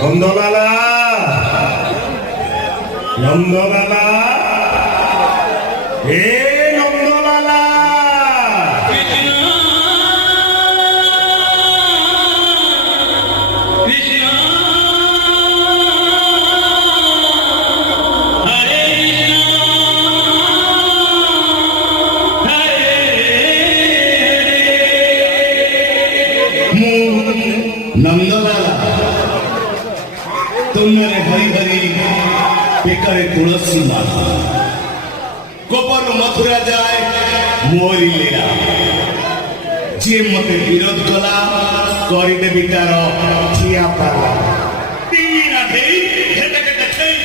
নন্দলালা নন্দলালা হে নন্দলালা नंदलाला तुमने भरी भरी बेकारे तुलसी माला गोपर मथुरा जाए मोरी लीला जे मते विरोध कला करी देबी तार ठिया पाला तीरा ढेई हेटे हेटे ठेई